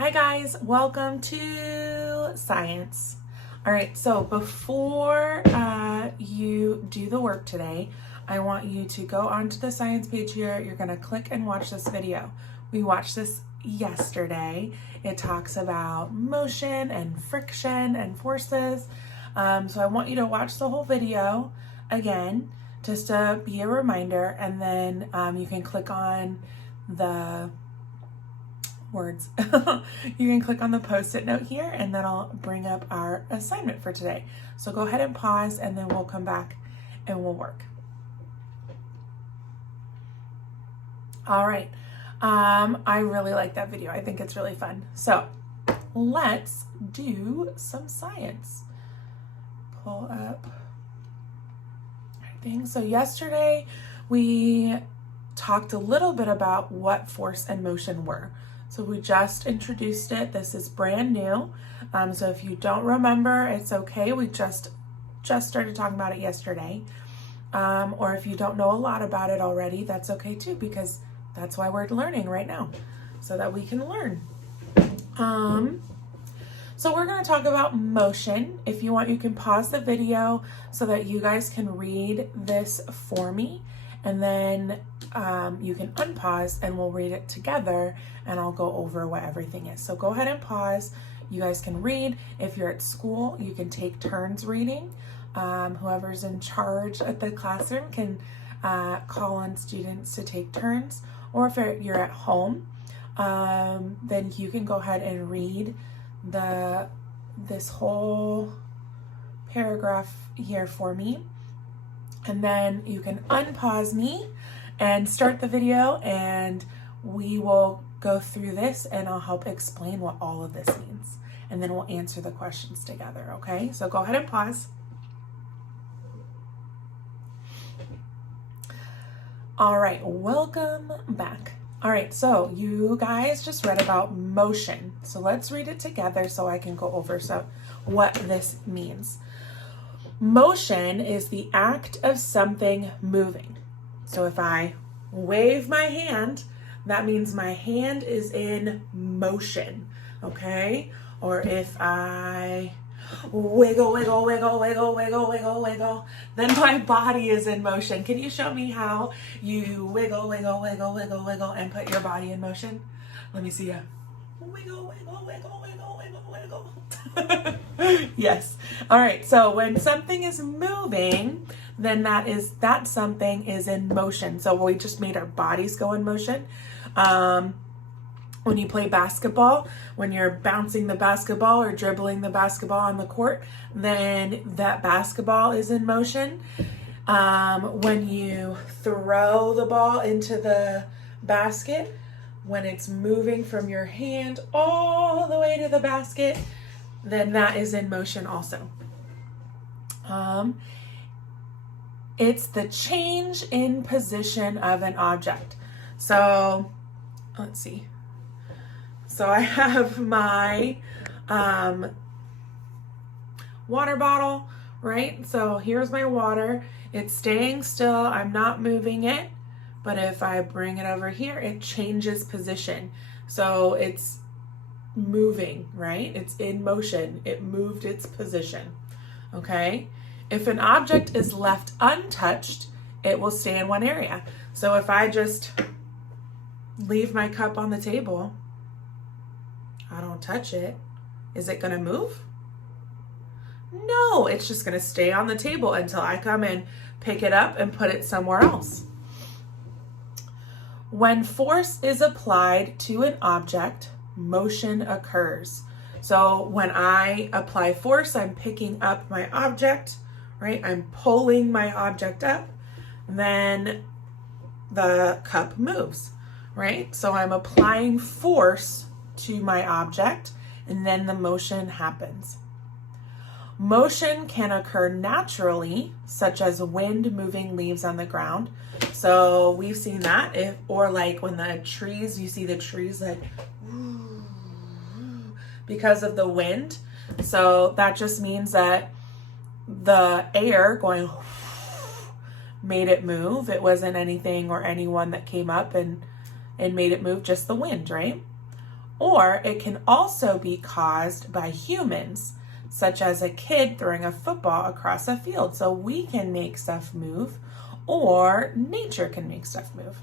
Hi guys, welcome to science. All right, so before you do the work today, I want you to go onto the science page here. You're gonna click and watch this video. We watched this yesterday. It talks about motion and friction and forces. So I want you to watch the whole video again, just to be a reminder, and then you can click on the words. You can click on the post-it note here and then I'll bring up our assignment for today. So go ahead and pause and then we'll come back and we'll work. All right. I really like that video. I think it's really fun. So let's do some science. Pull up everything. So yesterday we talked a little bit about what force and motion were. So we just introduced it. This is brand new. So if you don't remember, it's okay. We just started talking about it yesterday. Or if you don't know a lot about it already, that's okay too, because that's why we're learning right now, so that we can learn. So we're going to talk about motion. If you want, you can pause the video so that you guys can read this for me. And then you can unpause and we'll read it together and I'll go over what everything is. So go ahead and pause. You guys can read. If you're at school, you can take turns reading. Whoever's in charge at the classroom can call on students to take turns. Or if you're at home, then you can go ahead and read this whole paragraph here for me. And then you can unpause me and start the video and we will go through this and I'll help explain what all of this means. And then we'll answer the questions together, okay? So go ahead and pause. All right, welcome back. All right, so you guys just read about motion. So let's read it together so I can go over what this means. Motion is the act of something moving. So if I wave my hand, that means my hand is in motion, okay? Or if I wiggle, wiggle, wiggle, wiggle, wiggle, wiggle, wiggle, then my body is in motion. Can you show me how you wiggle, wiggle, wiggle, wiggle, wiggle, and put your body in motion? Let me see ya. Wiggle, wiggle, wiggle, wiggle, wiggle, wiggle. Yes. All right. So when something is moving, then that something is in motion. So we just made our bodies go in motion. When you play basketball, when you're bouncing the basketball or dribbling the basketball on the court, then that basketball is in motion. When you throw the ball into the basket, when it's moving from your hand all the way to the basket, then that is in motion also. It's the change in position of an object. So let's see. So I have my water bottle, right? So here's my water. It's staying still. I'm not moving it. But if I bring it over here, it changes position. So it's moving, right? It's in motion. It moved its position, okay? If an object is left untouched, it will stay in one area. So if I just leave my cup on the table, I don't touch it, is it gonna move? No, it's just gonna stay on the table until I come and pick it up and put it somewhere else. When force is applied to an object, motion occurs. So when I apply force, I'm picking up my object, right? I'm pulling my object up, then the cup moves, right? So I'm applying force to my object and then the motion happens. Motion can occur naturally, such as wind moving leaves on the ground. So we've seen that, or like when the trees, you see the trees like because of the wind. So that just means that the air going made it move. It wasn't anything or anyone that came up and made it move, just the wind, right? Or it can also be caused by humans, such as a kid throwing a football across a field. So we can make stuff move, or nature can make stuff move.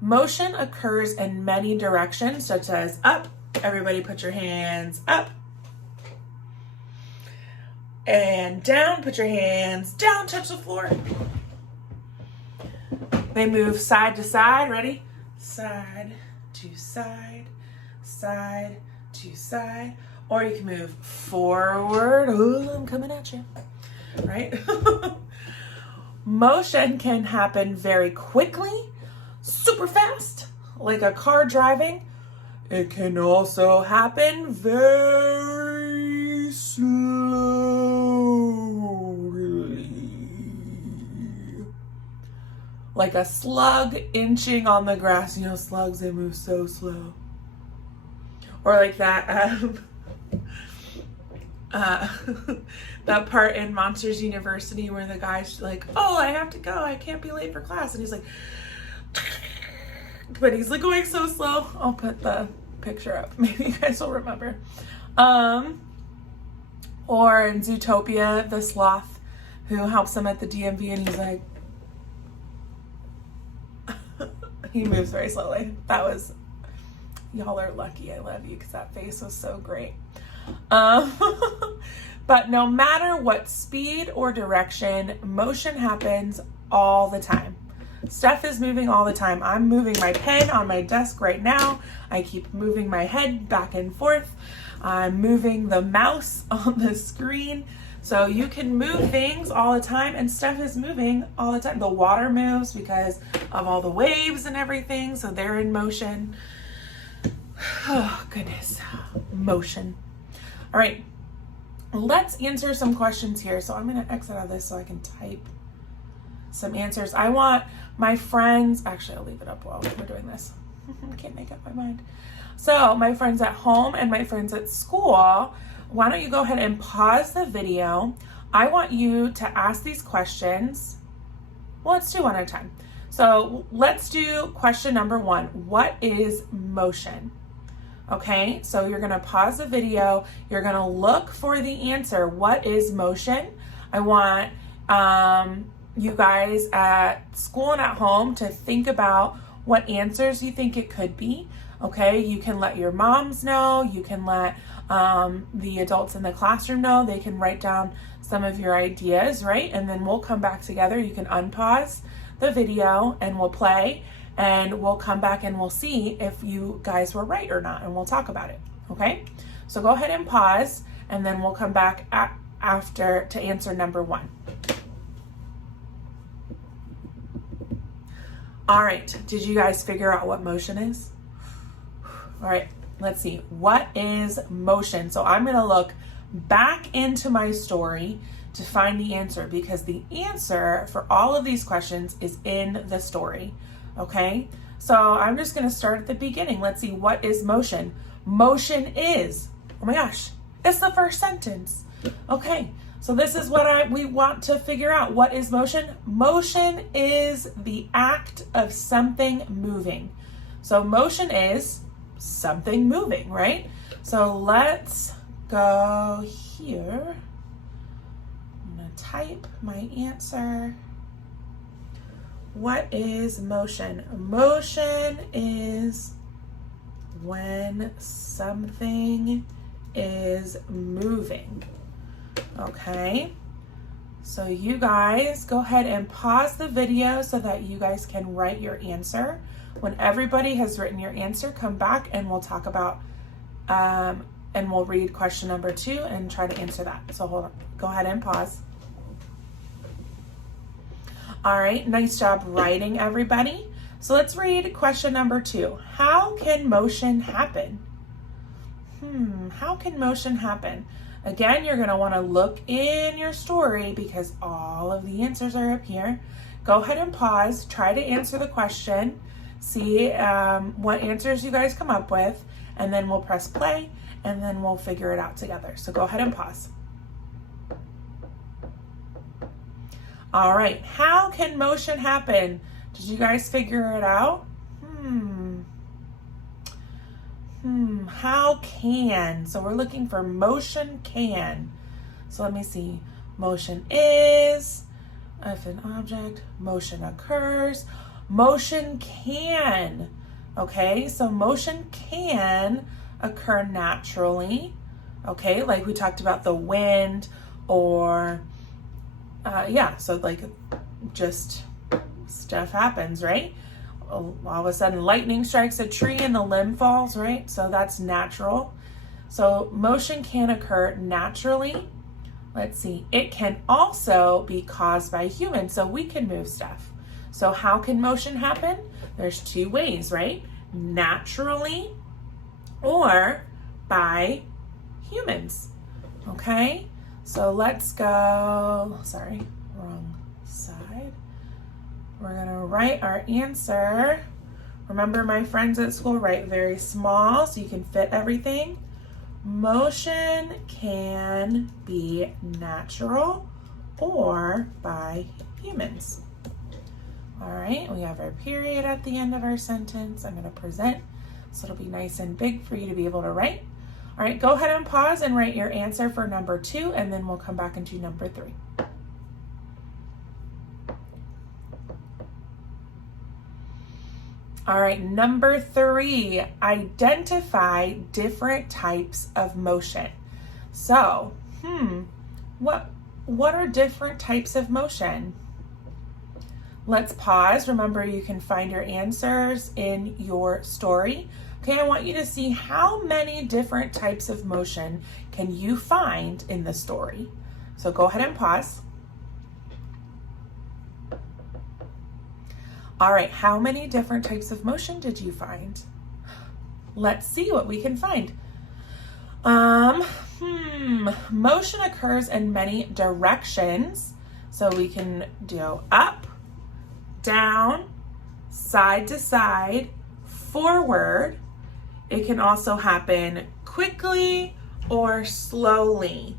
Motion occurs in many directions, such as up. Everybody put your hands up. And down, put your hands down, touch the floor. They move side to side, ready? Side to side, side to side. Or you can move forward. Oh, I'm coming at you, right? Motion can happen very quickly, super fast, like a car driving. It can also happen very slowly, like a slug inching on the grass. You know, slugs, they move so slow. Or like that that part in Monsters University where the guy's like, oh, I have to go, I can't be late for class, and he's like, but he's like going so slow. I'll put the picture up, maybe you guys will remember. Or in Zootopia, the sloth who helps him at the DMV, and he's like, he moves very slowly. That was, y'all are lucky I love you, because that face was so great. But no matter what speed or direction, motion happens all the time. Stuff is moving all the time. I'm moving my pen on my desk right now. I keep moving my head back and forth. I'm moving the mouse on the screen. So you can move things all the time, and stuff is moving all the time. The water moves because of all the waves and everything, so they're in motion. Oh, goodness. Motion. All right. Let's answer some questions here. So I'm going to exit out of this so I can type some answers. I want my friends, actually I'll leave it up while we're doing this. I can't make up my mind. So my friends at home and my friends at school, why don't you go ahead and pause the video. I want you to ask these questions. Well, let's do one at a time. So let's do question number 1. What is motion? Okay, so you're gonna pause the video. You're gonna look for the answer. What is motion? I want you guys at school and at home to think about what answers you think it could be. Okay, you can let your moms know. You can let the adults in the classroom know. They can write down some of your ideas, right? And then we'll come back together. You can unpause the video and we'll play. And we'll come back and we'll see if you guys were right or not, and we'll talk about it, okay? So go ahead and pause, and then we'll come back after to answer number 1. All right, did you guys figure out what motion is? All right, let's see. What is motion? So I'm gonna look back into my story to find the answer, because the answer for all of these questions is in the story. Okay, so I'm just going to start at the beginning. Let's see, what is motion? Motion is, oh my gosh, it's the first sentence. Okay, so this is what we want to figure out. What is motion? Motion is the act of something moving. So motion is something moving, right? So let's go here. I'm going to type my answer. What is motion? Motion is when something is moving. Okay, so you guys go ahead and pause the video so that you guys can write your answer. When everybody has written your answer, come back and we'll talk about and we'll read question number 2 and try to answer that. So hold on, go ahead and pause. All right, nice job writing, everybody. So let's read question number 2. How can motion happen? How can motion happen? Again, you're gonna wanna look in your story because all of the answers are up here. Go ahead and pause, try to answer the question, see what answers you guys come up with, and then we'll press play, and then we'll figure it out together. So go ahead and pause. All right, how can motion happen? Did you guys figure it out? How can? So we're looking for motion can. So let me see. Motion is, if an object, motion occurs, motion can. Okay, so motion can occur naturally. Okay, like we talked about the wind or, so like just stuff happens, right? All of a sudden lightning strikes a tree and the limb falls, right? So that's natural. So motion can occur naturally. Let's see, it can also be caused by humans, so we can move stuff. So how can motion happen? There's two ways, right? Naturally or by humans, okay? So let's go, sorry, wrong side. We're gonna write our answer. Remember, my friends at school write very small so you can fit everything. Motion can be natural or by humans. All right, we have our period at the end of our sentence. I'm going to present, so it'll be nice and big for you to be able to write. All right, go ahead and pause and write your answer for number 2, and then we'll come back and do number 3. All right, number 3, identify different types of motion. So, what are different types of motion? Let's pause. Remember, you can find your answers in your story. Okay, I want you to see how many different types of motion can you find in the story. So go ahead and pause. All right, how many different types of motion did you find? Let's see what we can find. Motion occurs in many directions. So we can do up, down, side to side, forward. It can also happen quickly or slowly.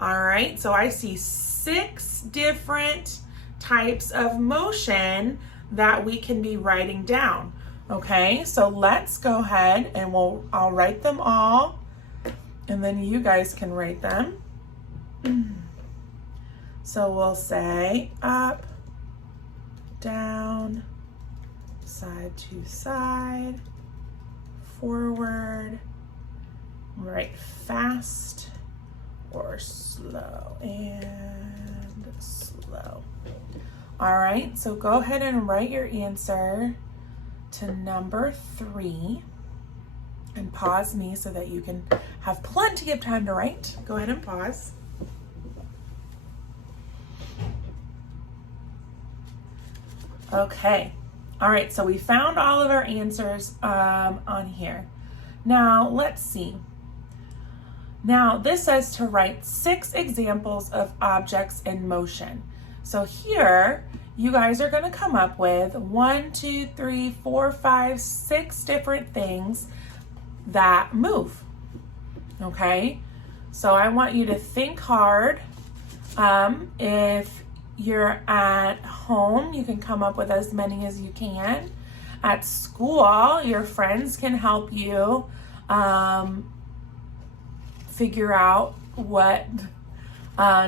All right, so I see 6 different types of motion that we can be writing down. Okay, so let's go ahead and I'll write them all, and then you guys can write them. So we'll say up, down, side to side, forward, write fast or slow, and slow. All right, so go ahead and write your answer to number 3 and pause me so that you can have plenty of time to write. Go ahead and pause. Okay, all right, so we found all of our answers on here. Now, let's see. Now, this says to write 6 examples of objects in motion. So here, you guys are gonna come up with 1, 2, 3, 4, 5, 6 different things that move, okay? So I want you to think hard. If you're at home, you can come up with as many as you can. At school, your friends can help you figure out what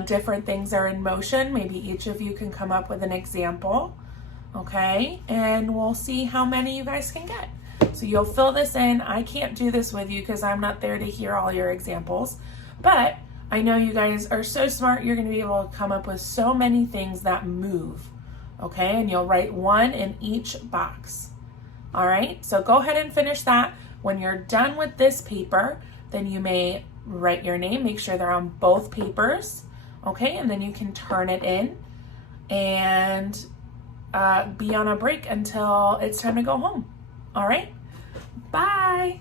different things are in motion. Maybe each of you can come up with an example, okay? And we'll see how many you guys can get. So you'll fill this in. I can't do this with you because I'm not there to hear all your examples, but I know you guys are so smart, you're gonna be able to come up with so many things that move, okay? And you'll write 1 in each box. All right, so go ahead and finish that. When you're done with this paper, then you may write your name, make sure they're on both papers, okay? And then you can turn it in and be on a break until it's time to go home. All right, bye.